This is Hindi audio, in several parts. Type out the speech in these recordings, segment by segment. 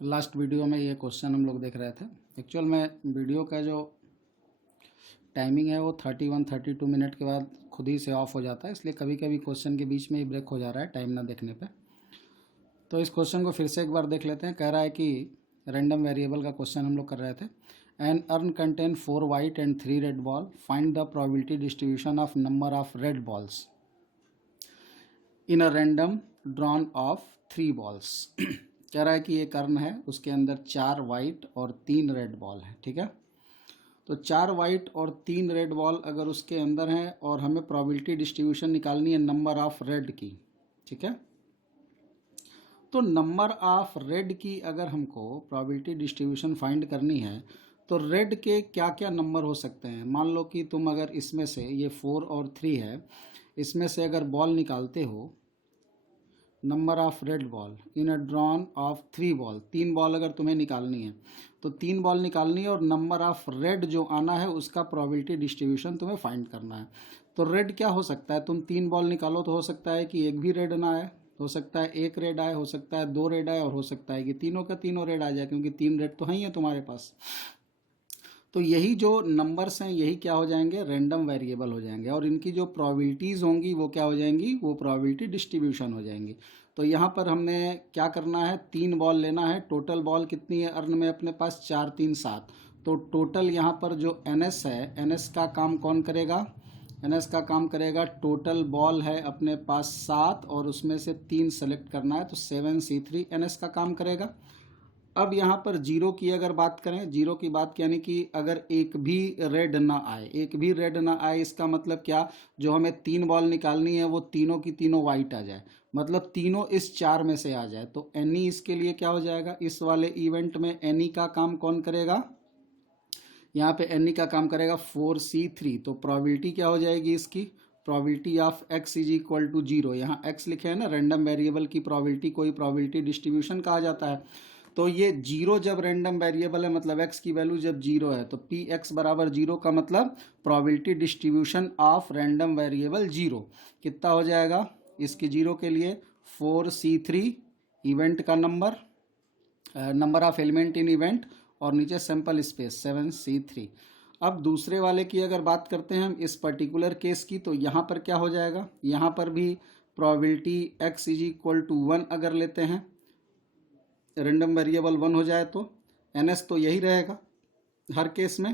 लास्ट वीडियो में ये क्वेश्चन हम लोग देख रहे थे। एक्चुअल में वीडियो का जो टाइमिंग है वो 31-32 मिनट के बाद खुद ही से ऑफ हो जाता है, इसलिए कभी कभी क्वेश्चन के बीच में ही ब्रेक हो जा रहा है टाइम ना देखने पे। तो इस क्वेश्चन को फिर से एक बार देख लेते हैं। कह रहा है कि रैंडम वेरिएबल का क्वेश्चन हम लोग कर रहे थे। An urn contain 4 white and 3 red ball, find the probability distribution of number of red balls in a random drawn of 3 balls. कह रहा है कि एक अर्न है, उसके अंदर 4 वाइट और 3 रेड बॉल है। ठीक है, तो 4 वाइट और 3 रेड बॉल अगर उसके अंदर हैं और हमें प्रोबेबिलिटी डिस्ट्रीब्यूशन निकालनी है नंबर ऑफ रेड की। ठीक है, तो नंबर ऑफ रेड की अगर हमको प्रोबेबिलिटी डिस्ट्रीब्यूशन फाइंड करनी है तो रेड के क्या क्या नंबर हो सकते हैं। मान लो कि तुम अगर इसमें से ये 4 और 3 है, इसमें से अगर बॉल निकालते हो number of red ball in a drawn of 3 ball, 3 ball अगर तुम्हें निकालनी है तो 3 बॉल निकालनी है और नंबर ऑफ रेड जो आना है उसका प्रोबेबिलिटी डिस्ट्रीब्यूशन तुम्हें फाइंड करना है। तो रेड क्या हो सकता है, तुम 3 बॉल निकालो तो हो सकता है कि एक भी रेड ना आए, हो सकता है एक रेड आए, हो सकता है 2 रेड आए और हो सकता है कि तीनों का तीनों रेड आ जाए, क्योंकि 3 रेड तो है ही है तुम्हारे पास। तो यही जो नंबर्स हैं यही क्या हो जाएंगे, रैंडम वेरिएबल हो जाएंगे और इनकी जो प्रोबेबिलिटीज़ होंगी वो क्या हो जाएंगी, वो प्रोबेबिलिटी डिस्ट्रीब्यूशन हो जाएंगी। तो यहाँ पर हमने क्या करना है, 3 बॉल लेना है। टोटल बॉल कितनी है अर्न में अपने पास, 4 3 7। तो टोटल यहाँ पर जो एनएस है, एनएस का काम कौन करेगा, एनएस का काम करेगा, टोटल बॉल है अपने पास 7 और उसमें से 3 सेलेक्ट करना है, तो 7C3 एनएस का काम करेगा। अब यहाँ पर जीरो की अगर बात करें, जीरो की बात यानी कि अगर एक भी रेड ना आए, एक भी रेड ना आए, इसका मतलब क्या, जो हमें 3 बॉल निकालनी है वो तीनों की तीनों वाइट आ जाए, मतलब तीनों इस 4 में से आ जाए। तो एनी इसके लिए क्या हो जाएगा, इस वाले इवेंट में एनी का काम कौन करेगा, यहाँ पे एनी का काम करेगा 4C3। तो प्रोबेबिलिटी क्या हो जाएगी इसकी, probability of x is equal to 0। यहाँ x लिखे हैं ना, रैंडम वेरिएबल की प्रोबेबिलिटी कोई प्रोबेबिलिटी डिस्ट्रीब्यूशन कहा जाता है। तो ये 0 जब रैंडम वेरिएबल है, मतलब x की वैल्यू जब 0 है, तो px बराबर 0 का मतलब probability distribution of random variable 0 कितना हो जाएगा, इसकी 0 के लिए 4C3 इवेंट का number, number of element in event, और नीचे सैंपल स्पेस 7C3। अब दूसरे वाले की अगर बात करते हैं हम इस पर्टिकुलर केस की, तो यहाँ पर क्या हो जाएगा, यहाँ पर भी probability x is equal to 1 अगर लेते हैं, रैंडम वेरिएबल 1 हो जाए तो ns तो यही रहेगा हर केस में।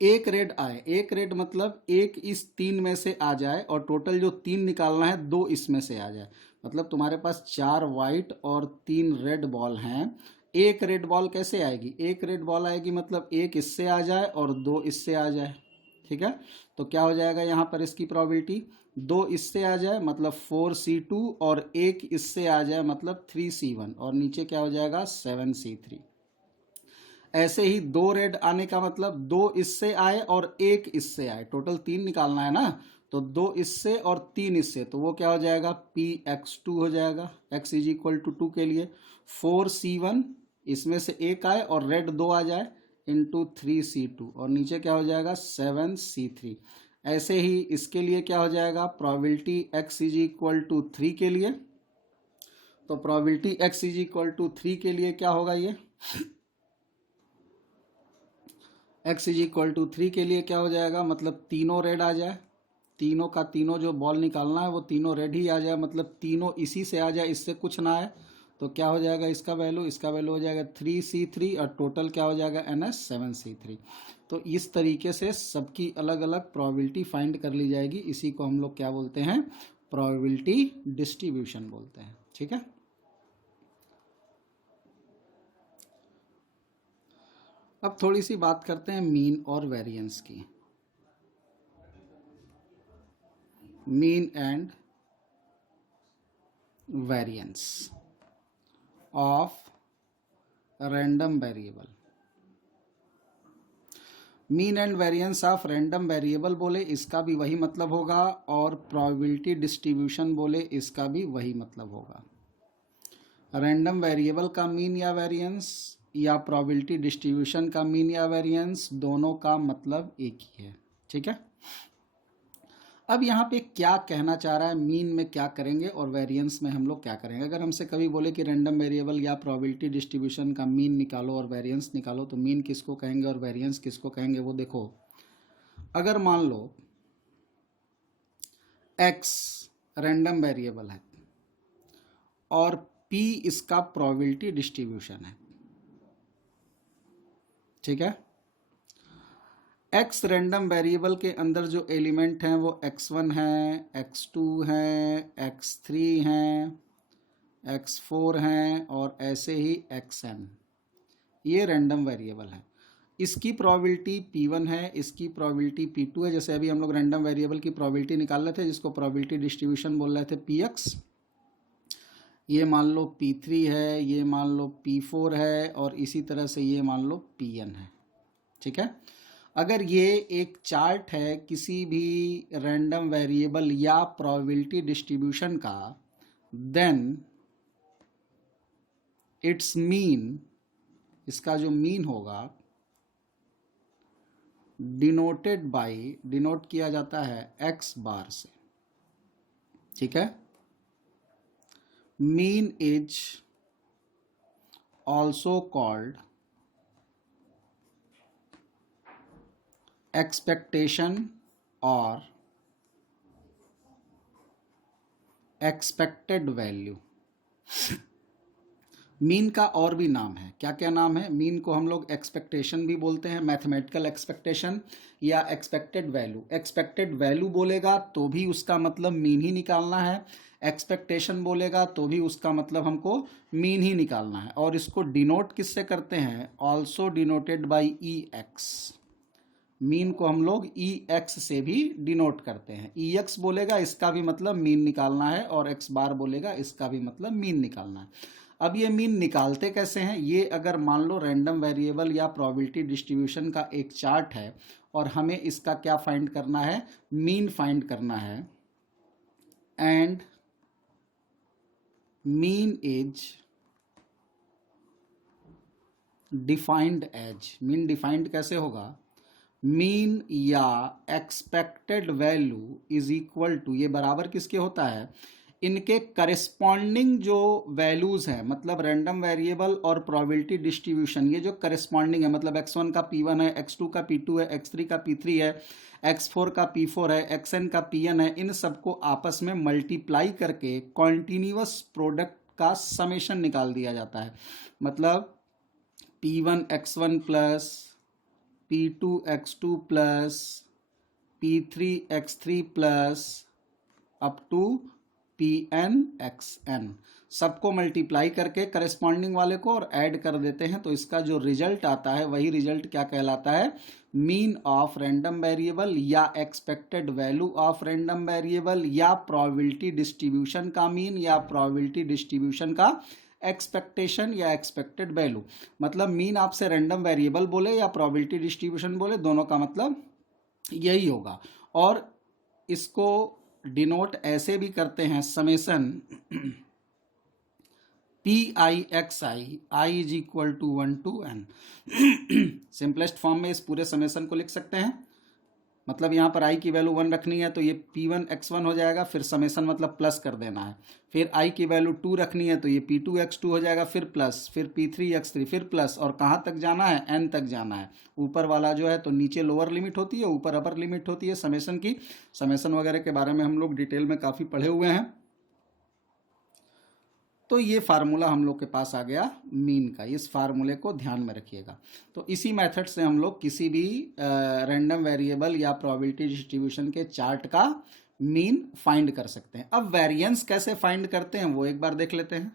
एक रेड आए, एक रेड मतलब एक इस 3 में से आ जाए और टोटल जो 3 निकालना है 2 इसमें से आ जाए, मतलब तुम्हारे पास 4 वाइट और 3 रेड बॉल हैं। एक रेड बॉल कैसे आएगी, एक रेड बॉल आएगी मतलब एक इससे आ जाए और 2 इससे आ जाए। ठीक है, तो क्या हो जाएगा यहाँ पर इसकी प्रोबेबिलिटी, 2 इससे आ जाए मतलब 4C2 और एक इससे आ जाए मतलब 3C1 और नीचे क्या हो जाएगा 7C3। ऐसे ही 2 रेड आने का मतलब 2 इससे आए और एक इससे आए, टोटल 3 निकालना है ना, तो 2 इससे और 3 इससे, तो वो क्या हो जाएगा px2 हो जाएगा, x इज इक्वल टू 2 के लिए 4C1 इसमें से एक आए और रेड 2 आ जाए इंटू 3C2 और नीचे क्या हो जाएगा 7C3। ऐसे ही इसके लिए क्या हो जाएगा, probability x is equal to 3 के लिए, तो probability x is equal to 3 के लिए क्या होगा, ये x इज इक्वल टू 3 के लिए क्या हो जाएगा, मतलब तीनों रेड आ जाए, तीनों का तीनों जो बॉल निकालना है वो तीनों रेड ही आ जाए, मतलब तीनों इसी से आ जाए, इससे कुछ ना आए। तो क्या हो जाएगा इसका वैल्यू, इसका वैल्यू हो जाएगा 3C3 और टोटल क्या हो जाएगा NS 7C3। तो इस तरीके से सबकी अलग अलग प्रोबेबिलिटी फाइंड कर ली जाएगी। इसी को हम लोग क्या बोलते हैं, प्रोबेबिलिटी डिस्ट्रीब्यूशन बोलते हैं। ठीक है, अब थोड़ी सी बात करते हैं मीन और वेरिएंस की। Mean and variance of random variable. Mean and variance of random variable बोले इसका भी वही मतलब होगा और प्रोबेबिलिटी डिस्ट्रीब्यूशन बोले इसका भी वही मतलब होगा। रैंडम वेरिएबल का मीन या वेरिएंस या प्रोबेबिलिटी डिस्ट्रीब्यूशन का मीन या वेरिएंस, दोनों का मतलब एक ही है। ठीक है, अब यहाँ पे क्या कहना चाह रहा है, मीन में क्या करेंगे और वेरिएंस में हम लोग क्या करेंगे। अगर हमसे कभी बोले कि रैंडम वेरिएबल या प्रोबेबिलिटी डिस्ट्रीब्यूशन का मीन निकालो और वेरिएंस निकालो, तो मीन किसको कहेंगे और वेरिएंस किसको कहेंगे वो देखो। अगर मान लो x रैंडम वेरिएबल है और p इसका प्रोबेबिलिटी डिस्ट्रीब्यूशन है, ठीक है। x रैंडम वेरिएबल के अंदर जो एलिमेंट हैं वो x1 है, x2 है, x3 हैं, x4 हैं और ऐसे ही xn, ये रैंडम वेरिएबल है। इसकी प्रोबेबिलिटी p1 है, इसकी प्रोबेबिलिटी p2 है। जैसे अभी हम लोग रैंडम वेरिएबल की प्रोबेबिलिटी निकाल रहे थे जिसको प्रोबेबिलिटी डिस्ट्रीब्यूशन बोल रहे थे px, ये मान लो p3 है, ये मान लो p4 है और इसी तरह से ये मान लो pn है, ठीक है। अगर ये एक चार्ट है किसी भी रैंडम वेरिएबल या प्रोबेबिलिटी डिस्ट्रीब्यूशन का, देन इट्स मीन, इसका जो मीन होगा डिनोट किया जाता है x बार से, ठीक है। Mean is also called expectation और एक्सपेक्टेड वैल्यू। मीन का और भी नाम है, क्या क्या नाम है। मीन को हम लोग एक्सपेक्टेशन भी बोलते हैं, मैथमेटिकल एक्सपेक्टेशन या एक्सपेक्टेड वैल्यू। एक्सपेक्टेड वैल्यू बोलेगा तो भी उसका मतलब मीन ही निकालना है, एक्सपेक्टेशन बोलेगा तो भी उसका मतलब हमको मीन ही निकालना है। और इसको डिनोट किससे करते हैं, also denoted by E x. Mean को हम लोग ई एक्स से भी डिनोट करते हैं। ई एक्स बोलेगा इसका भी मतलब मीन निकालना है और एक्स बार बोलेगा इसका भी मतलब मीन निकालना है। अब ये मीन निकालते कैसे हैं, ये अगर मान लो रैंडम वेरिएबल या प्रोबेबिलिटी डिस्ट्रीब्यूशन का एक चार्ट है और हमें इसका क्या फाइंड करना है, मीन फाइंड करना है, and mean is defined as. Mean defined कैसे होगा, मीन या expected value is equal to, ये बराबर किसके होता है, इनके करेस्पॉन्डिंग जो वैल्यूज हैं, मतलब रैंडम वेरिएबल और प्रोबेबिलिटी डिस्ट्रीब्यूशन, ये जो करेस्पॉन्डिंग है, मतलब x1 का p1 है, x2 का p2 है, x3 का p3 है, x4 का p4 है, xn का pn है, इन सबको आपस में मल्टीप्लाई करके कॉन्टिन्यूअस प्रोडक्ट का समेशन निकाल दिया जाता है। मतलब p1 x1 plus p2 x2 plus p3 x3 plus up to pn xn, सबको मल्टीप्लाई करके करेस्पॉन्डिंग वाले को और ऐड कर देते हैं, तो इसका जो रिजल्ट आता है वही रिजल्ट क्या कहलाता है, मीन ऑफ रैंडम वेरिएबल या expected value of random variable या प्रोबेबिलिटी डिस्ट्रीब्यूशन का मीन या प्रोबेबिलिटी डिस्ट्रीब्यूशन का एक्सपेक्टेशन या एक्सपेक्टेड वैल्यू। मतलब मीन आपसे रैंडम वेरिएबल बोले या प्रोबेबिलिटी डिस्ट्रीब्यूशन बोले, दोनों का मतलब यही होगा। और इसको डिनोट ऐसे भी करते हैं, summation P I X I is equal to 1 to n। Simplest form में इस पूरे समेशन को लिख सकते हैं। मतलब यहाँ पर i की वैल्यू 1 रखनी है तो ये p1 x1 हो जाएगा, फिर समेशन मतलब प्लस कर देना है। फिर i की वैल्यू 2 रखनी है तो ये p2 x2 हो जाएगा, फिर प्लस, फिर p3 x3, फिर प्लस, और कहाँ तक जाना है, n तक जाना है। ऊपर वाला जो है तो नीचे लोअर लिमिट होती है, ऊपर अपर लिमिट होती है समेशन की। समेशन वगैरह के बारे में हम लोग डिटेल में काफ़ी पढ़े हुए हैं। तो ये फार्मूला हम लोग के पास आ गया मीन का, इस फार्मूले को ध्यान में रखिएगा। तो इसी मेथड से हम लोग किसी भी रैंडम वेरिएबल या प्रोबेबिलिटी डिस्ट्रीब्यूशन के चार्ट का मीन फाइंड कर सकते हैं। अब वेरिएंस कैसे फाइंड करते हैं वो एक बार देख लेते हैं।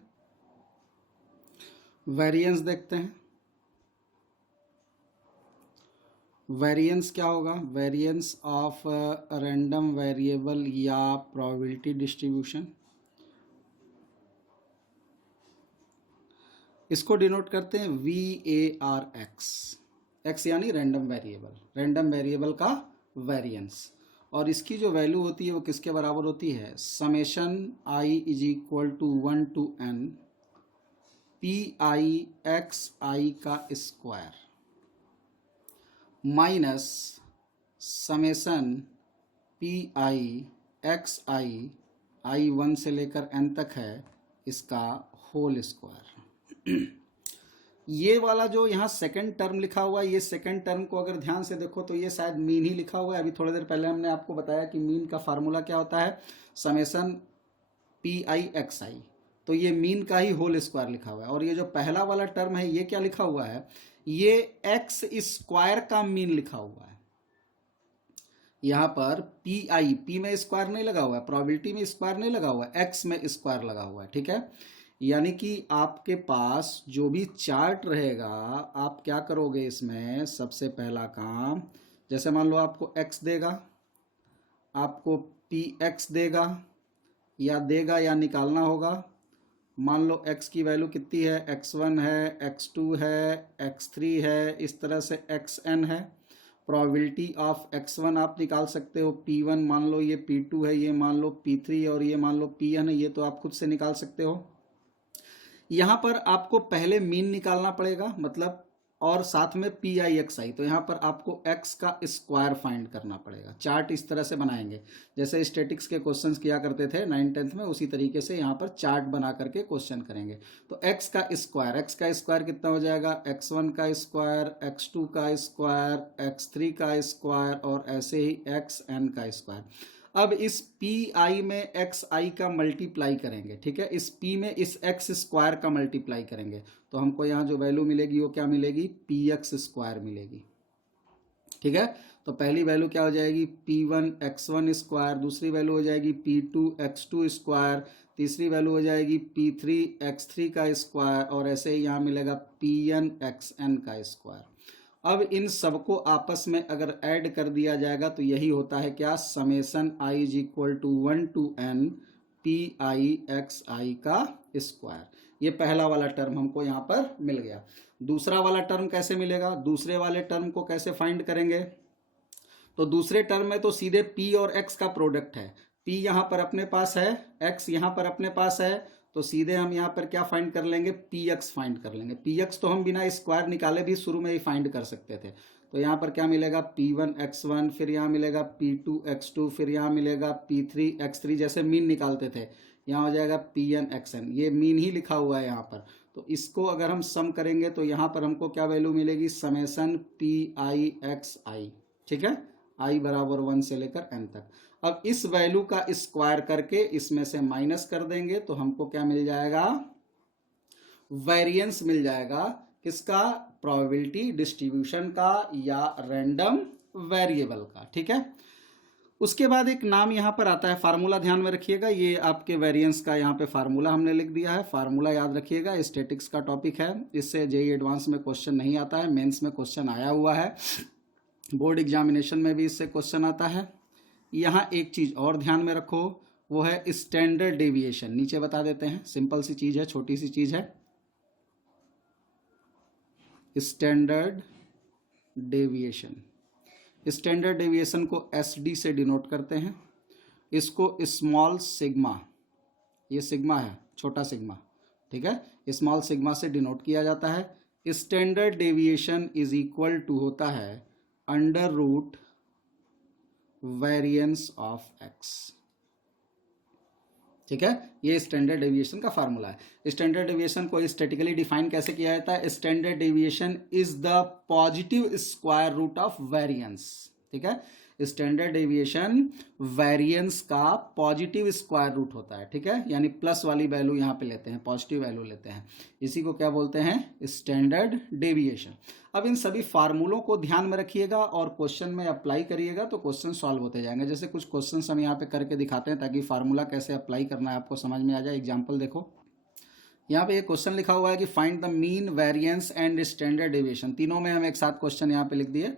वेरिएंस देखते हैं, वेरिएंस क्या होगा, वेरिएंस ऑफ रैंडम वेरिएबल या प्रोबेबिलिटी डिस्ट्रीब्यूशन, इसको डिनोट करते हैं VARX, एक्स यानी रैंडम वेरिएबल, रैंडम वेरिएबल का वेरिएंस। और इसकी जो वैल्यू होती है वो किसके बराबर होती है, summation i is equal to 1 to n PIXI का square minus summation P I X I 1 से लेकर n तक है, इसका होल स्क्वायर। ये वाला जो यहाँ सेकंड टर्म लिखा हुआ है, ये सेकंड टर्म को अगर ध्यान से देखो तो ये शायद मीन ही लिखा हुआ है। अभी थोड़ी देर पहले हमने आपको बताया कि मीन का फार्मूला क्या होता है, समेसन पी आई एक्स आई, तो ये मीन का ही होल स्क्वायर लिखा हुआ है। और ये जो पहला वाला टर्म है ये क्या लिखा हुआ है, ये एक्स स्क्वायर का मीन लिखा हुआ है। यहाँ पर पी आई, पी में स्क्वायर नहीं लगा हुआ है, प्रोबेबिलिटी में स्क्वायर नहीं लगा हुआ है, एक्स में स्क्वायर लगा हुआ है, ठीक है। यानी कि आपके पास जो भी चार्ट रहेगा, आप क्या करोगे इसमें, सबसे पहला काम, जैसे मान लो आपको x देगा, आपको px देगा या निकालना होगा। मान लो x की वैल्यू कितनी है, x1 है, x2 है, x3 है, इस तरह से xn है। प्रोबेबिलिटी ऑफ x1 आप निकाल सकते हो, p1 मान लो ये p2 है, ये मान लो p3 और ये मान लो pn है, ये तो आप खुद से निकाल सकते हो। यहाँ पर आपको पहले मीन निकालना पड़ेगा, मतलब, और साथ में पी आई एक्स आई, तो यहाँ पर आपको x का स्क्वायर फाइंड करना पड़ेगा। चार्ट इस तरह से बनाएंगे जैसे स्टैटिक्स के क्वेश्चंस किया करते थे 9th-10th में, उसी तरीके से यहाँ पर चार्ट बना करके क्वेश्चन करेंगे। तो x का स्क्वायर कितना हो जाएगा, x1 का स्क्वायर, x2 का स्क्वायर, x3 का स्क्वायर और ऐसे ही xn का स्क्वायर। अब इस पी आई में एक्स आई का मल्टीप्लाई करेंगे, ठीक है, इस पी में इस एक्स स्क्वायर का मल्टीप्लाई करेंगे, तो हमको यहाँ जो वैल्यू मिलेगी वो क्या मिलेगी, पी एक्स स्क्वायर मिलेगी, ठीक है। तो पहली वैल्यू क्या हो जाएगी, p1 x1 स्क्वायर, दूसरी वैल्यू हो जाएगी p2 x2 स्क्वायर, तीसरी वैल्यू हो जाएगी p3 x3 का स्क्वायर और ऐसे ही यहाँ मिलेगा pn xn का स्क्वायर। अब इन सबको आपस में अगर ऐड कर दिया जाएगा तो यही होता है क्या, summation i is equal to 1 to n P I X I का स्क्वायर। ये पहला वाला टर्म हमको यहाँ पर मिल गया। दूसरा वाला टर्म कैसे मिलेगा, दूसरे वाले टर्म को कैसे फाइंड करेंगे, तो दूसरे टर्म में तो सीधे p और x का प्रोडक्ट है, p यहाँ पर अपने पास है, x यहाँ पर अपने पास है, तो सीधे हम यहाँ पर क्या फाइंड कर लेंगे, px फाइंड कर लेंगे। px तो हम बिना स्क्वायर निकाले भी शुरू में ही फाइंड कर सकते थे। तो यहाँ पर क्या मिलेगा, p1 x1, फिर यहाँ मिलेगा p2 x2, फिर यहाँ मिलेगा p3 x3, जैसे मीन निकालते थे, यहाँ हो जाएगा pn xn, ये मीन ही लिखा हुआ है यहाँ पर। तो इसको अगर हम सम करेंगे तो यहाँ पर हमको क्या वैल्यू मिलेगी, समेसन पी आई एक्स आई, ठीक है, i बराबर 1 से लेकर n तक। अब इस वैल्यू का स्क्वायर करके इसमें से माइनस कर देंगे तो हमको क्या मिल जाएगा, वेरिएंस मिल जाएगा, किसका, प्रोबेबिलिटी डिस्ट्रीब्यूशन का या रैंडम वेरिएबल का, ठीक है। उसके बाद एक नाम यहाँ पर आता है, फार्मूला ध्यान में रखिएगा, ये आपके वेरिएंस का यहाँ पे फार्मूला हमने लिख दिया है, फार्मूला याद रखिएगा, स्टैटिक्स का टॉपिक है, इससे जेईई एडवांस में क्वेश्चन नहीं आता है, मेंस में क्वेश्चन आया हुआ है, बोर्ड एग्जामिनेशन में भी इससे क्वेश्चन आता है। यहाँ एक चीज और ध्यान में रखो, वो है स्टैंडर्ड डेविएशन, नीचे बता देते हैं, सिंपल सी चीज है, छोटी सी चीज है, स्टैंडर्ड डेविएशन। स्टैंडर्ड डेविएशन को SD से डिनोट करते हैं, इसको स्मॉल सिग्मा, ये सिग्मा है, छोटा सिग्मा, ठीक है, स्मॉल सिग्मा से डिनोट किया जाता है। Standard deviation is equal to होता है under root variance of x, ठीक है, ये स्टैंडर्ड डेविएशन का फार्मूला है। स्टैंडर्ड डेविएशन को स्टैटिकली डिफाइन कैसे किया जाता है, standard deviation is the positive square root of variance, ठीक है, स्टैंडर्ड डेविएशन वेरिएंस का पॉजिटिव स्क्वायर रूट होता है, ठीक है, यानी प्लस वाली वैल्यू यहाँ पे लेते हैं, पॉजिटिव वैल्यू लेते हैं, इसी को क्या बोलते हैं, स्टैंडर्ड डेविएशन। अब इन सभी फार्मूलों को ध्यान में रखिएगा और क्वेश्चन में अप्लाई करिएगा तो क्वेश्चन सॉल्व होते जाएंगे। जैसे कुछ क्वेश्चंस हम यहाँ पे करके दिखाते हैं ताकि फार्मूला कैसे अप्लाई करना है आपको समझ में आ जाए। एग्जाम्पल देखो, यहाँ पे एक क्वेश्चन लिखा हुआ है कि find the mean, variance and standard deviation, तीनों में हम एक साथ क्वेश्चन यहाँ पे लिख दिए।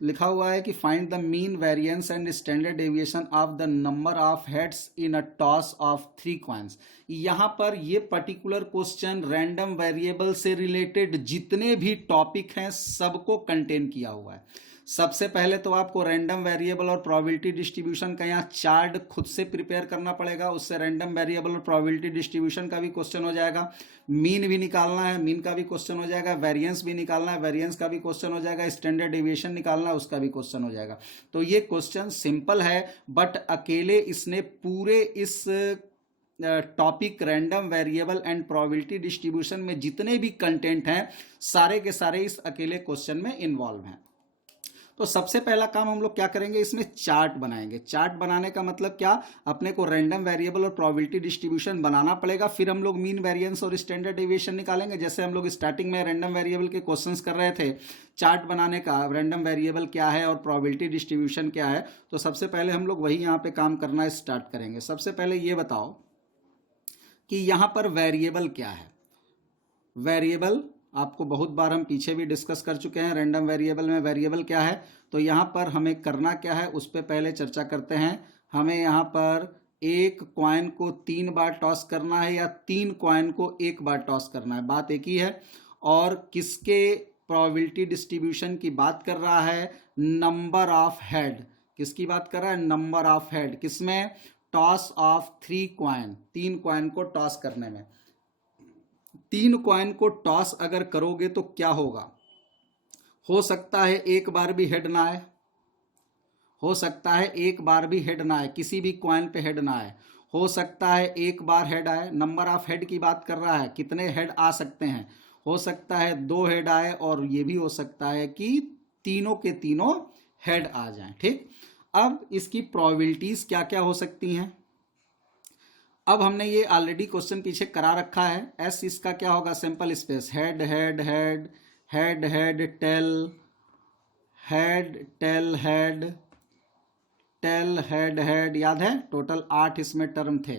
लिखा हुआ है कि find the mean, variance and standard deviation of the number of heads in a toss of 3 coins. यहाँ पर ये पर्टिकुलर क्वेश्चन रैंडम वेरिएबल से रिलेटेड जितने भी टॉपिक हैं सबको कंटेन किया हुआ है। सबसे पहले तो आपको रैंडम वेरिएबल और प्रोबेबिलिटी डिस्ट्रीब्यूशन का यहाँ चार्ट खुद से प्रिपेयर करना पड़ेगा, उससे रैंडम वेरिएबल और प्रोबेबिलिटी डिस्ट्रीब्यूशन का भी क्वेश्चन हो जाएगा, मीन भी निकालना है, मीन का भी क्वेश्चन हो जाएगा, वेरिएंस भी निकालना है, वेरिएंस का भी क्वेश्चन हो जाएगा, स्टैंडर्ड डेविएशन निकालना है, उसका भी क्वेश्चन हो जाएगा। तो ये क्वेश्चन सिंपल है, बट अकेले इसने पूरे इस topic random variable and probability distribution में जितने भी कंटेंट हैं सारे के सारे इस अकेले क्वेश्चन में इन्वॉल्व हैं। तो सबसे पहला काम हम लोग क्या करेंगे, इसमें चार्ट बनाएंगे। चार्ट बनाने का मतलब क्या, अपने को रैंडम वेरिएबल और प्रोबेबिलिटी डिस्ट्रीब्यूशन बनाना पड़ेगा, फिर हम लोग मीन वेरिएंस और स्टैंडर्ड डेविएशन निकालेंगे। जैसे हम लोग स्टार्टिंग में रैंडम वेरिएबल के क्वेश्चंस कर रहे थे, चार्ट बनाने का, रैंडम वेरिएबल क्या है और प्रोबेबिलिटी डिस्ट्रीब्यूशन क्या है। तो सबसे पहले हम लोग वही यहाँ पे काम करना स्टार्ट करेंगे। सबसे पहले ये बताओ कि यहाँ पर वेरिएबल क्या है। वेरिएबल आपको बहुत बार हम पीछे भी डिस्कस कर चुके हैं, रैंडम वेरिएबल में वेरिएबल क्या है। तो यहाँ पर हमें करना क्या है उस पर पहले चर्चा करते हैं। हमें यहाँ पर एक कॉइन को 3 बार टॉस करना है या 3 कॉइन को 1 बार टॉस करना है, बात एक ही है। और किसके प्रोबेबिलिटी डिस्ट्रीब्यूशन की बात कर रहा है, नंबर ऑफ हेड। किसकी बात कर रहा है, नंबर ऑफ हेड। किसमें, टॉस ऑफ 3 कॉइन, 3 कॉइन को टॉस करने में। 3 कॉइन को टॉस अगर करोगे तो क्या होगा, हो सकता है एक बार भी हेड ना आए, हो सकता है एक बार भी हेड ना आए, किसी भी कॉइन पे हेड ना आए, हो सकता है एक बार हेड आए। नंबर ऑफ हेड की बात कर रहा है, कितने हेड आ सकते हैं, हो सकता है 2 हेड आए और ये भी हो सकता है कि तीनों के तीनों हेड आ जाएं। ठीक, अब इसकी प्रोबेबिलिटीज क्या क्या हो सकती हैं। अब हमने ये ऑलरेडी क्वेश्चन पीछे करा रखा है। एस इसका क्या होगा, simple space, head head head head head tail head tail head tail head head, याद है टोटल 8 इसमें टर्म थे।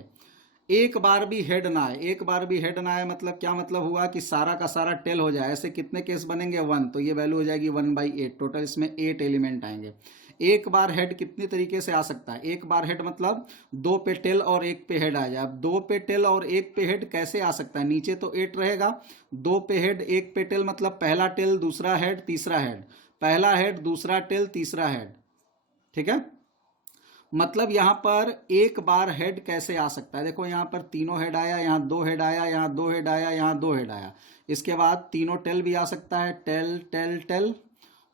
एक बार भी हेड ना आए, एक बार भी हेड ना आए मतलब क्या मतलब हुआ कि सारा का सारा टेल हो जाए। ऐसे कितने केस बनेंगे, 1, तो ये वैल्यू हो जाएगी 1/8। टोटल इसमें 8 एलिमेंट आएंगे। एक बार हेड कितनी तरीके से आ सकता है, एक बार हेड मतलब 2 पे टेल और 1 पे हेड आ जाए। अब 2 पे टेल और 1 पे हेड कैसे आ सकता है, नीचे तो 8 रहेगा, 2 पे हेड 1 पे टेल मतलब पहला टेल दूसरा हेड तीसरा हेड, पहला हेड दूसरा टेल तीसरा हेड। ठीक है, मतलब यहां पर एक बार हेड कैसे आ सकता है, देखो यहां पर तीनों हेड आया, यहां 2 हेड आया, यहां 2 हेड आया, यहां 2 हेड आया। इसके बाद तीनों टेल भी आ सकता है, टेल टेल टेल,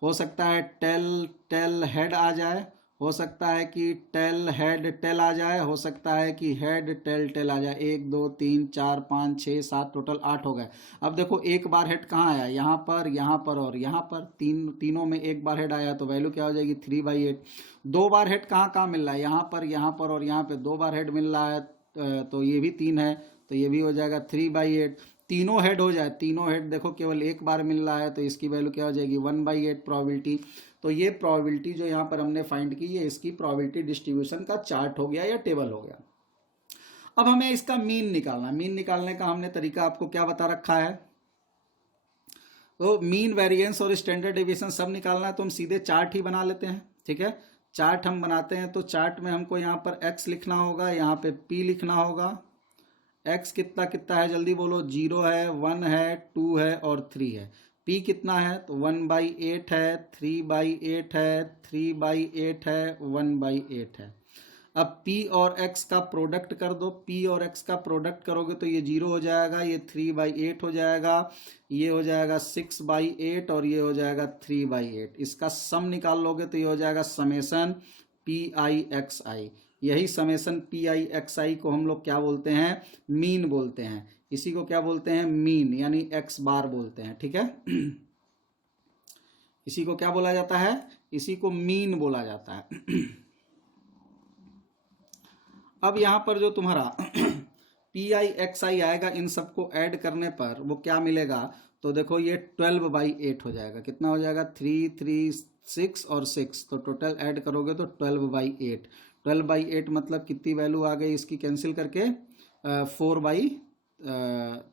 हो सकता है टेल टेल हेड आ जाए, हो सकता है कि टेल हेड टेल आ जाए, हो सकता है कि हेड टेल टेल आ जाए। 1 2 3 4 5 6 7 टोटल 8 हो गए। अब देखो एक बार हेड कहाँ आया, यहाँ पर और यहाँ पर, तीनों में एक बार हेड आया तो वैल्यू क्या हो जाएगी 3/8। 2 बार हेड कहाँ कहाँ मिल रहा है, यहाँ पर और यहाँ पे 2 बार हेड मिल रहा है, तो ये भी 3 है तो ये भी हो जाएगा 3/8। तीनों हेड हो जाए, तीनों हेड देखो केवल एक बार मिल रहा है तो इसकी वैल्यू क्या हो जाएगी 1/8 प्रोबेबिलिटी। तो ये प्रोबेबिलिटी जो यहाँ पर हमने फाइंड की, ये इसकी प्रोबेबिलिटी डिस्ट्रीब्यूशन का चार्ट हो गया या टेबल हो गया। अब हमें इसका मीन निकालना, मीन निकालने का हमने तरीका आपको क्या बता रखा है, तो मीन वेरिएंस और स्टैंडर्ड डेविएशन सब निकालना है तो हम सीधे चार्ट ही बना लेते हैं। ठीक है, चार्ट हम बनाते हैं तो चार्ट में हमको यहाँ पर x लिखना होगा, यहाँ पे p लिखना होगा। x कितना कितना है जल्दी बोलो, 0 है, 1 है, 2 है और 3 है। p कितना है तो 1/8 है, 3/8 है, 3/8 है, 1/8 है। अब p और x का प्रोडक्ट कर दो, p और x का प्रोडक्ट करोगे तो ये 0 हो जाएगा, ये 3/8 हो जाएगा, ये हो जाएगा 6/8 और ये हो जाएगा 3/8। इसका सम निकाल लोगे तो ये हो जाएगा समेसन PIXI। यही समेसन PIXI को हम लोग क्या बोलते हैं, मीन बोलते हैं। इसी को क्या बोलते हैं, मीन, यानी x बार बोलते हैं। ठीक है, इसी को क्या बोला जाता है, इसी को मीन बोला जाता है। अब यहां पर जो तुम्हारा PIXI आएगा, इन सबको ऐड करने पर वो क्या मिलेगा, तो देखो ये 12/8 हो जाएगा। कितना हो जाएगा, 3 3 6 और 6, तो टोटल ऐड करोगे तो 12/8। 12/8 मतलब कितनी वैल्यू आ गई इसकी, कैंसिल करके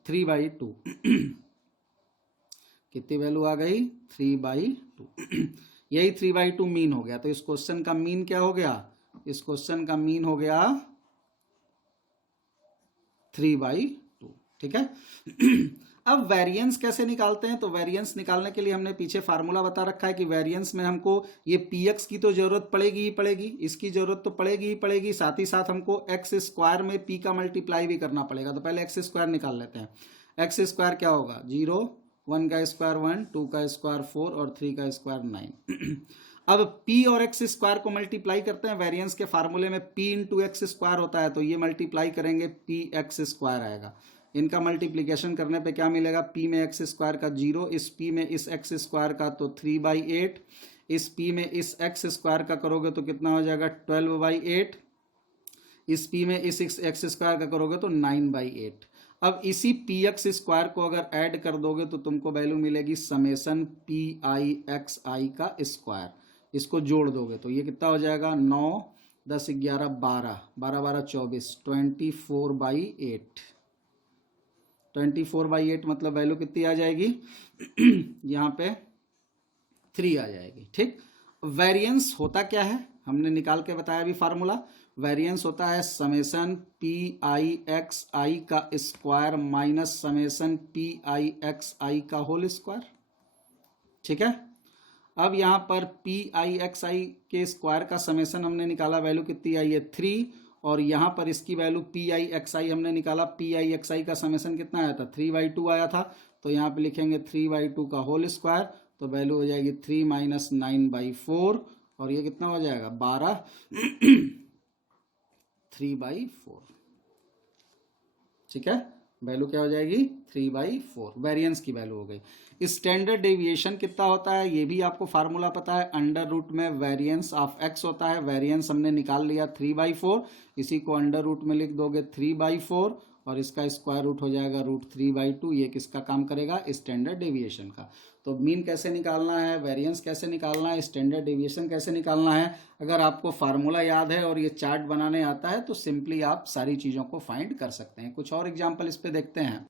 3/2 कितनी वैल्यू आ गई, 3/2। यही 3/2 मीन हो गया। तो इस क्वेश्चन का मीन क्या हो गया, इस क्वेश्चन का मीन हो गया 3/2। ठीक है। अब वेरिएंस कैसे निकालते हैं, तो वेरिएंस निकालने के लिए हमने पीछे फार्मूला बता रखा है कि वेरिएंस में हमको ये पी एक्स की तो जरूरत पड़ेगी ही पड़ेगी, इसकी जरूरत तो पड़ेगी ही पड़ेगी, साथ ही साथ हमको एक्स स्क्वायर में पी का मल्टीप्लाई भी करना पड़ेगा। तो पहले एक्स स्क्वायर निकाल लेते हैं। एक्स स्क्वायर क्या होगा, 0, 1 का स्क्वायर 1, 2 का स्क्वायर 4 और 3 का स्क्वायर 9। अब p और एक्स स्क्वायर को मल्टीप्लाई करते हैं। वेरिएंस के फार्मूले में p इंटू एक्स स्क्वायर होता है, तो ये मल्टीप्लाई करेंगे p एक्स स्क्वायर आएगा। इनका मल्टीप्लिकेशन करने पे क्या मिलेगा, p में एक्स स्क्वायर का 0, इस p में इस एक्स स्क्वायर का तो 3/8, इस p में इस एक्स स्क्वायर का करोगे तो कितना हो जाएगा 12/8, इस p में इस एक्स स्क्वायर का करोगे तो 9/8। अब इसी पी एक्स स्क्वायर को अगर ऐड कर दोगे तो तुमको वैल्यू मिलेगी summation P I X I का स्क्वायर। इसको जोड़ दोगे तो ये कितना हो जाएगा, 9, 10, 11, 12, 12, 12, 24, 24/8। 24/8 मतलब वैल्यू कितनी आ जाएगी यहाँ पे 3 आ जाएगी। ठीक। वेरिएंस होता क्या है, हमने निकाल के बताया अभी फार्मूला। वेरिएंस होता है summation P I X I का square minus summation P I X I का होल स्क्वायर। ठीक है। अब यहाँ पर पी आई एक्स आई के स्क्वायर का समेसन हमने निकाला, वैल्यू कितनी आई है 3, और यहाँ पर इसकी वैल्यू पी आई एक्स आई हमने निकाला, पी आई एक्स आई का समेसन कितना आया था 3/2 आया था। तो यहाँ पे लिखेंगे 3/2 का होल स्क्वायर, तो वैल्यू हो जाएगी 3 - 9/4, और ये कितना हो जाएगा 12 3/4। ठीक है, वैल्यू क्या हो जाएगी 3/4, वेरिएंस की वैल्यू हो गई। स्टैंडर्ड डेविएशन कितना होता है ये भी आपको फार्मूला पता है, अंडर रूट में वेरिएंस ऑफ एक्स होता है। वेरिएंस हमने निकाल लिया 3/4, इसी को अंडर रूट में लिख दोगे 3/4, और इसका स्क्वायर रूट हो जाएगा √3/2। ये किसका काम करेगा, स्टैंडर्ड डेविएशन का। तो मीन कैसे निकालना है, वेरिएंस कैसे निकालना है, स्टैंडर्ड डेविएशन कैसे निकालना है, अगर आपको फार्मूला याद है और ये चार्ट बनाने आता है तो सिंपली आप सारी चीज़ों को फाइंड कर सकते हैं। कुछ और एग्जाम्पल इस पे देखते हैं।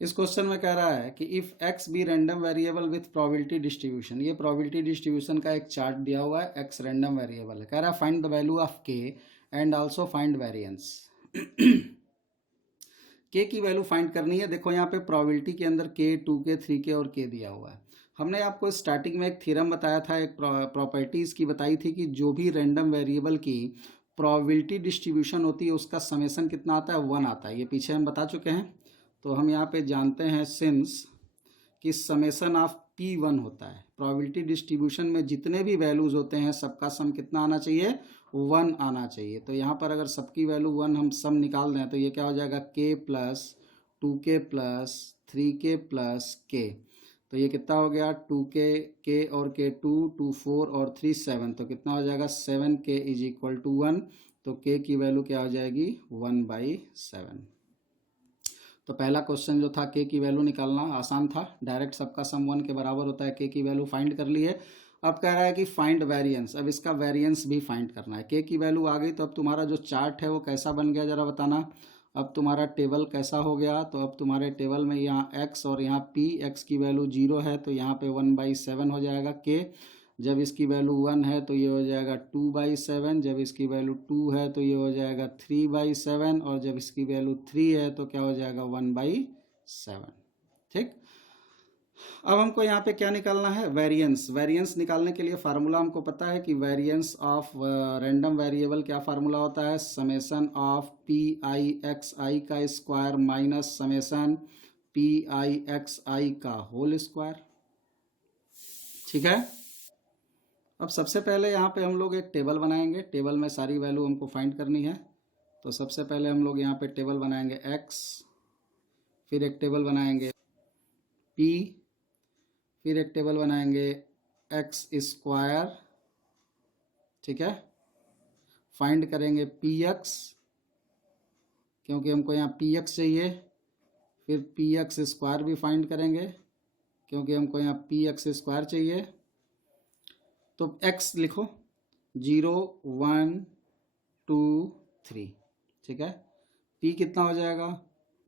इस क्वेश्चन में कह रहा है कि if X be random variable with probability distribution, ये प्रोबेबिलिटी डिस्ट्रीब्यूशन का एक चार्ट दिया हुआ है, एक्स रैंडम वेरिएबल है, कह रहा है फाइंड द वैल्यू ऑफ के एंड आल्सो फाइंड वेरिएंस। के की वैल्यू फाइंड करनी है। देखो यहाँ पे प्रोबेबिलिटी के अंदर के, 2k, 3k और k दिया हुआ है। हमने आपको स्टार्टिंग में एक थ्योरम बताया था, एक प्रॉपर्टीज की बताई थी कि जो भी रैंडम वेरिएबल की प्रोबेबिलिटी डिस्ट्रीब्यूशन होती है उसका समेसन कितना आता है 1 आता है। ये पीछे हम बता चुके हैं। तो हम यहाँ पे जानते हैं सिंस कि समेसन ऑफ P1 होता है। प्रोबेबिलिटी डिस्ट्रीब्यूशन में जितने भी वैल्यूज होते हैं सबका सम कितना आना चाहिए 1 आना चाहिए। तो यहाँ पर अगर सबकी वैल्यू 1 हम सम निकाल दें तो ये क्या हो जाएगा k + 2k + 3k + k। तो ये कितना हो गया 2k, k और k 2, 2 4 और 3 7, तो कितना हो जाएगा 7k = 1। तो k की वैल्यू क्या हो जाएगी 1/7। तो पहला क्वेश्चन जो था k की वैल्यू निकालना आसान था, डायरेक्ट सबका सम 1 के बराबर होता है। k की वैल्यू फाइंड कर ली है। अब कह रहा है कि फाइंड वेरिएंस, अब इसका वेरिएंस भी फाइंड करना है। k की वैल्यू आ गई तो अब तुम्हारा जो चार्ट है वो कैसा बन गया जरा बताना। अब तुम्हारा टेबल कैसा हो गया, तो अब तुम्हारे टेबल में यहाँ x और यहाँ p, x की वैल्यू 0 है तो यहाँ पे 1/7 हो जाएगा k। जब इसकी वैल्यू 1 है तो ये हो जाएगा 2/7, जब इसकी वैल्यू 2 है तो ये हो जाएगा 3/7, और जब इसकी वैल्यू 3 है तो क्या हो जाएगा 1/7। ठीक। अब हमको यहाँ पे क्या निकालना है, वेरिएंस। वेरिएंस निकालने के लिए फार्मूला हमको पता है कि वेरिएंस ऑफ रैंडम वेरिएबल क्या फार्मूला होता है, summation of P I X I का square minus summation P I X I का होल स्क्वायर। ठीक है। अब सबसे पहले यहाँ पे हम लोग एक टेबल बनाएंगे, टेबल में सारी वैल्यू हमको फाइंड करनी है। तो सबसे पहले हम लोग यहाँ पे टेबल बनाएंगे x, फिर एक टेबल बनाएंगे p, फिर एक टेबल बनाएंगे एक्स स्क्वायर। ठीक है। फाइंड करेंगे पी एक्स, क्योंकि हमको यहाँ पी एक्स चाहिए। फिर पी एक्स स्क्वायर भी फाइंड करेंगे क्योंकि हमको यहाँ पी एक्स स्क्वायर चाहिए। तो x लिखो 0 1 2 3। ठीक है। p कितना हो जाएगा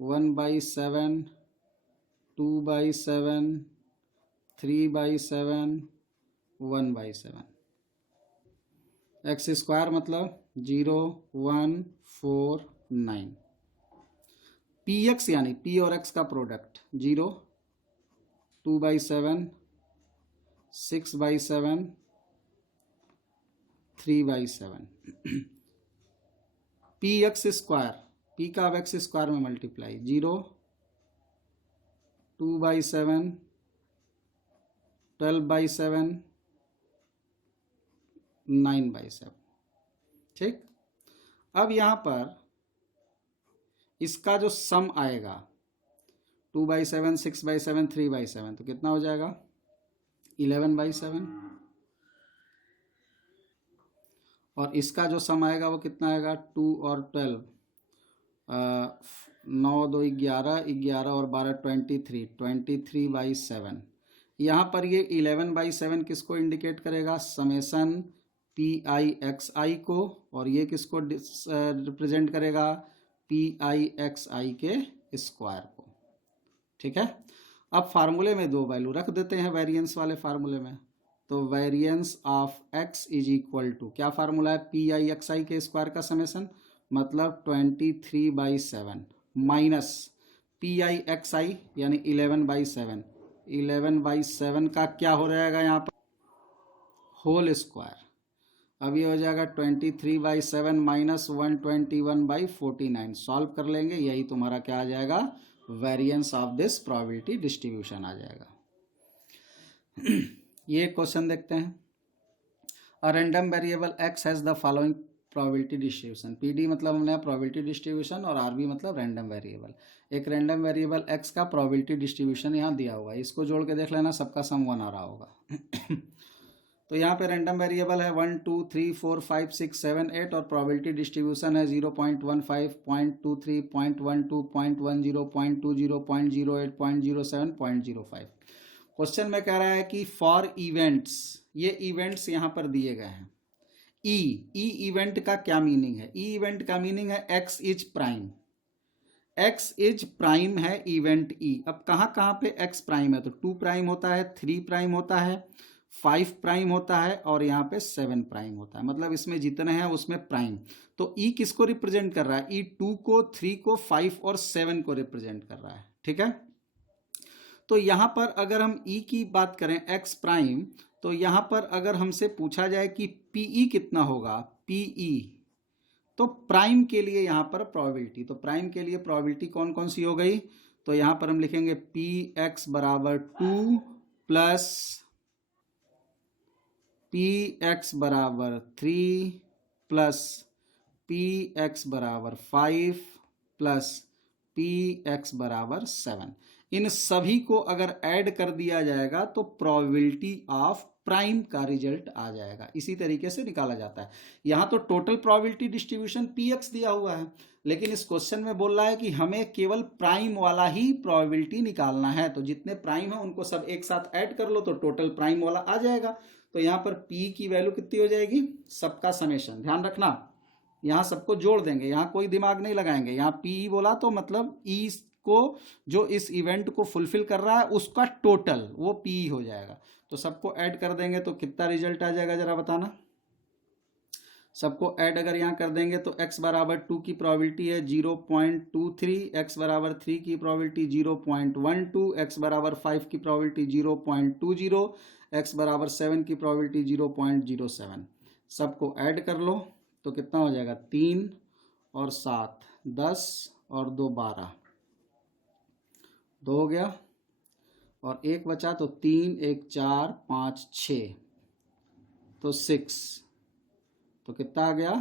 1/7, 2/7, 3/7, 1/7। एक्स स्क्वायर मतलब 0 1 4 9। पी एक्स यानी पी और एक्स का product 0, 2/7, 6/7, 3/7। P x square, P का अब एक्स स्क्वायर में मल्टीप्लाई 0, 2/7, 12/7, 9/7। ठीक, अब यहाँ पर इसका जो सम आएगा 2/7, 6/7, 3/7, तो कितना हो जाएगा 11/7। और इसका जो सम आएगा वो कितना आएगा 2 और 12, 9 2 11, 11 और 12 23, 23/7। यहाँ पर ये 11/7 किसको इंडिकेट करेगा, समेसन पी आई एक्स आई को, और ये किसको रिप्रेजेंट करेगा, पी आई एक्स आई के स्क्वायर को। ठीक है, अब फार्मूले में दो वैल्यू रख देते हैं वेरिएंस वाले फार्मूले में। तो variance of x is equal to, क्या फार्मूला है, पी आई एक्स आई के स्क्वायर का समेसन, मतलब 23/7 minus P I X I यानी 11/7, 11/7 का क्या हो जाएगा यहाँ पर होल स्क्वायर। अब ये हो जाएगा 23/7 माइनस 121/49। सॉल्व कर लेंगे, यही तुम्हारा क्या आ जाएगा, variance of this probability distribution आ जाएगा। ये क्वेश्चन देखते हैं। A random variable x has the following probability distribution. PD मतलब हमने प्रोबेबिलिटी डिस्ट्रीब्यूशन, और आरबी मतलब रैंडम वेरिएबल। एक रैंडम वेरिएबल x का प्रोबेबिलिटी डिस्ट्रीब्यूशन यहाँ दिया हुआ है, इसको जोड़ के देख लेना, सबका सम 1 आ रहा होगा। तो यहाँ पे रैंडम वेरिएबल है 1 2 3 4 5 6 7 8 और प्रोबेबिलिटी डिस्ट्रीब्यूशन है 0.15, 0.23, 0.12, 0.10, 0.20, 0.08, 0.07, 0.05। क्वेश्चन में कह रहा है कि फॉर इवेंट्स, ये इवेंट्स यहाँ पर दिए गए हैं। ई इवेंट का क्या मीनिंग है, ई इवेंट का मीनिंग है x is prime, x is prime है इवेंट ई। अब कहाँ कहाँ पे एक्स प्राइम है, तो 2 प्राइम होता है, 3 प्राइम होता है, 5 प्राइम होता है, और यहाँ पे 7 प्राइम होता है। मतलब इसमें जितने हैं उसमें प्राइम। तो ई किसको रिप्रेजेंट कर रहा है, ई 2 को, 3 को, 5 और 7 को रिप्रेजेंट कर रहा है। ठीक है, तो यहाँ पर अगर हम ई की बात करें एक्स प्राइम, तो यहाँ पर अगर हमसे पूछा जाए कि पीई कितना होगा, पीई, तो प्राइम के लिए यहाँ पर प्रोबेबिलिटी, तो प्राइम के लिए प्रोबेबिलिटी कौन कौन सी हो गई, तो यहाँ पर हम लिखेंगे पी एक्स बराबर 2 प्लस पी एक्स बराबर 3 प्लस पी एक्स बराबर 5 प्लस पी एक्स बराबर 7। इन सभी को अगर ऐड कर दिया जाएगा तो प्रोबेबिलिटी ऑफ प्राइम का रिजल्ट आ जाएगा। इसी तरीके से निकाला जाता है। यहां तो total probability distribution P x दिया हुआ है, लेकिन इस क्वेश्चन में बोल रहा है कि हमें केवल प्राइम वाला ही प्रोबेबिलिटी निकालना है। तो जितने प्राइम है उनको सब एक साथ ऐड कर लो तो टोटल प्राइम वाला आ जाएगा। तो यहाँ पर पी की वैल्यू कितनी हो जाएगी, सबका समेशन, ध्यान रखना, यहाँ सबको जोड़ देंगे, यहाँ कोई दिमाग नहीं लगाएंगे। यहाँ पी बोला तो मतलब ई को जो इस इवेंट को फुलफिल कर रहा है उसका टोटल वो पी हो जाएगा। तो सबको ऐड कर देंगे तो कितना रिजल्ट आ जाएगा जरा बताना। सबको ऐड अगर यहाँ कर देंगे तो x बराबर 2 की प्रोबेबिलिटी है 0.23, x बराबर 3 की प्रोबेबिलिटी 0.12, x बराबर 5 की प्रोबेबिलिटी 0.20, x बराबर 7 की प्रोबेबिलिटी 0.07। सबको ऐड कर लो तो कितना हो जाएगा, 3 और 7 10 और 2 12, 2 हो गया, और 1 बचा तो 3 1 4 5 6, तो 6, तो कितना आ गया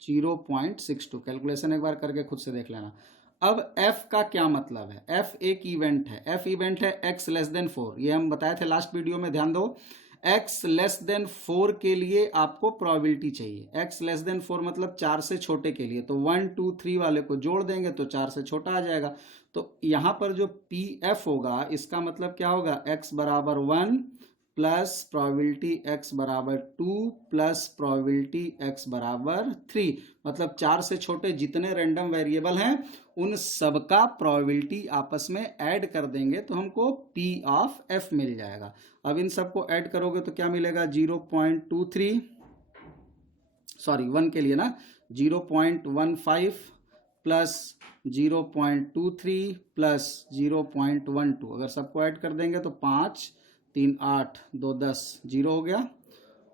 0.62। कैलकुलेशन एक बार करके खुद से देख लेना। अब f का क्या मतलब है, f एक इवेंट है, f इवेंट है x लेस देन 4, ये हम बताए थे लास्ट वीडियो में, ध्यान दो। x लेस देन 4 के लिए आपको प्रोबेबिलिटी चाहिए, x लेस देन 4 मतलब 4 से छोटे के लिए, तो 1 2 3 वाले को जोड़ देंगे तो 4 से छोटा आ जाएगा। तो यहाँ पर जो pf होगा इसका मतलब क्या होगा, x बराबर 1 प्लस प्रोबेबिलिटी x बराबर 2 प्लस प्रोबेबिलिटी x बराबर 3, मतलब 4 से छोटे जितने रैंडम वेरिएबल हैं उन सबका प्रोबेबिलिटी आपस में ऐड कर देंगे तो हमको p ऑफ f मिल जाएगा। अब इन सबको ऐड करोगे तो क्या मिलेगा, 0.23, सॉरी 1 के लिए ना, 0.15 प्लस 0.23 प्लस 0.12, अगर सबको ऐड कर देंगे तो 5 3 8 2 10 0 हो गया,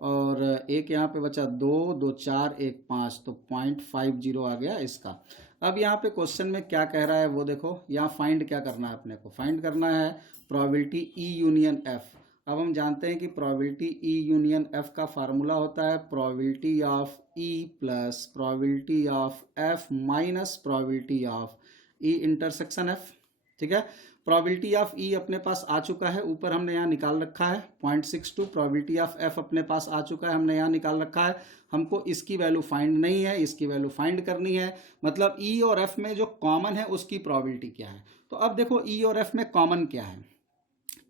और एक यहाँ पे बचा 2 2 4 1 5, तो 0.50 आ गया इसका। अब यहाँ पे क्वेश्चन में क्या कह रहा है वो देखो, यहाँ फाइंड क्या करना है अपने को, फाइंड करना है प्रोबेबिलिटी E यूनियन F। अब हम जानते हैं कि प्रोबेबिलिटी E यूनियन F का फार्मूला होता है probability of E plus probability of F minus probability of E intersection F। ठीक है, प्रोबेबिलिटी ऑफ E अपने पास आ चुका है, ऊपर हमने यहाँ निकाल रखा है 0.62। प्रोबेबिलिटी ऑफ F अपने पास आ चुका है, हमने यहाँ निकाल रखा है। हमको इसकी वैल्यू फाइंड नहीं है, इसकी वैल्यू फाइंड करनी है, मतलब E और F में जो कॉमन है उसकी प्रोबेबिलिटी क्या है। तो अब देखो E और F में कॉमन क्या है,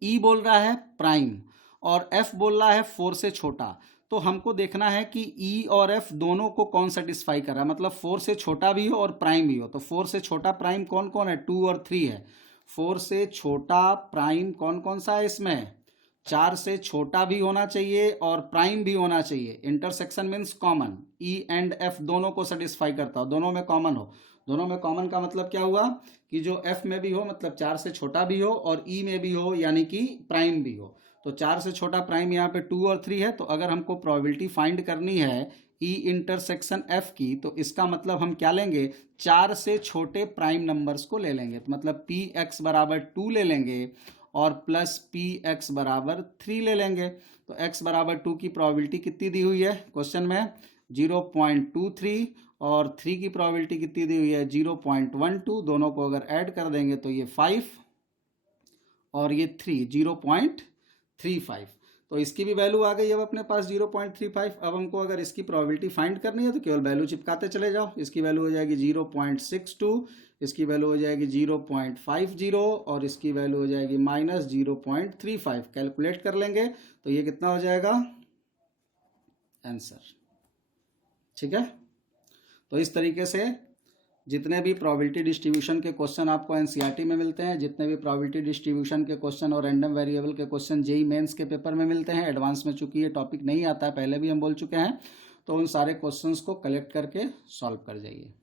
E बोल रहा है प्राइम और F बोल रहा है 4 से छोटा। तो हमको देखना है कि E और F दोनों को कौन सेटिस्फाई कर रहा है, मतलब 4 से छोटा भी हो और प्राइम भी हो। तो 4 से छोटा प्राइम कौन कौन है, 2 और 3 है। 4 से छोटा प्राइम कौन कौन सा है इसमें, 4 से छोटा भी होना चाहिए और प्राइम भी होना चाहिए। Intersection means common, E and F दोनों को सेटिस्फाई करता हो, दोनों में कॉमन हो। दोनों में कॉमन का मतलब क्या हुआ कि जो F में भी हो मतलब 4 से छोटा भी हो और E में भी हो यानी कि प्राइम भी हो। तो 4 से छोटा प्राइम यहाँ पे 2 और 3 है। तो अगर हमको प्रोबेबिलिटी फाइंड करनी है E इंटरसेक्शन F की, तो इसका मतलब हम क्या लेंगे, 4 से छोटे प्राइम नंबर्स को ले लेंगे। तो मतलब Px बराबर 2 ले लेंगे और प्लस Px बराबर 3 ले लेंगे। तो x बराबर 2 की प्रोबेबिलिटी कितनी दी हुई है क्वेश्चन में, 0.23, और 3 की प्रोबेबिलिटी कितनी दी हुई है, 0.12। दोनों को अगर ऐड कर देंगे तो ये 5 और ये 3, 0.35। तो इसकी भी वैल्यू आ गई अब अपने पास 0.35। अब हमको अगर इसकी प्रोबेबिलिटी फाइंड करनी है तो केवल वैल्यू चिपकाते चले जाओ। इसकी वैल्यू हो जाएगी 0.62, इसकी वैल्यू हो जाएगी 0.50 और इसकी वैल्यू हो जाएगी माइनस 0.35। कैलकुलेट कर लेंगे तो ये कितना हो जाएगा आंसर। ठीक है, तो इस तरीके से जितने भी प्रोबेबिलिटी डिस्ट्रीब्यूशन के क्वेश्चन आपको एनसीईआरटी में मिलते हैं, जितने भी प्रोबेबिलिटी डिस्ट्रीब्यूशन के क्वेश्चन और रैंडम वेरिएबल के क्वेश्चन जेईई मेंस के पेपर में मिलते हैं, एडवांस में चूंकि ये टॉपिक नहीं आता है, पहले भी हम बोल चुके हैं, तो उन सारे क्वेश्चंस को कलेक्ट करके सॉल्व कर जाइए।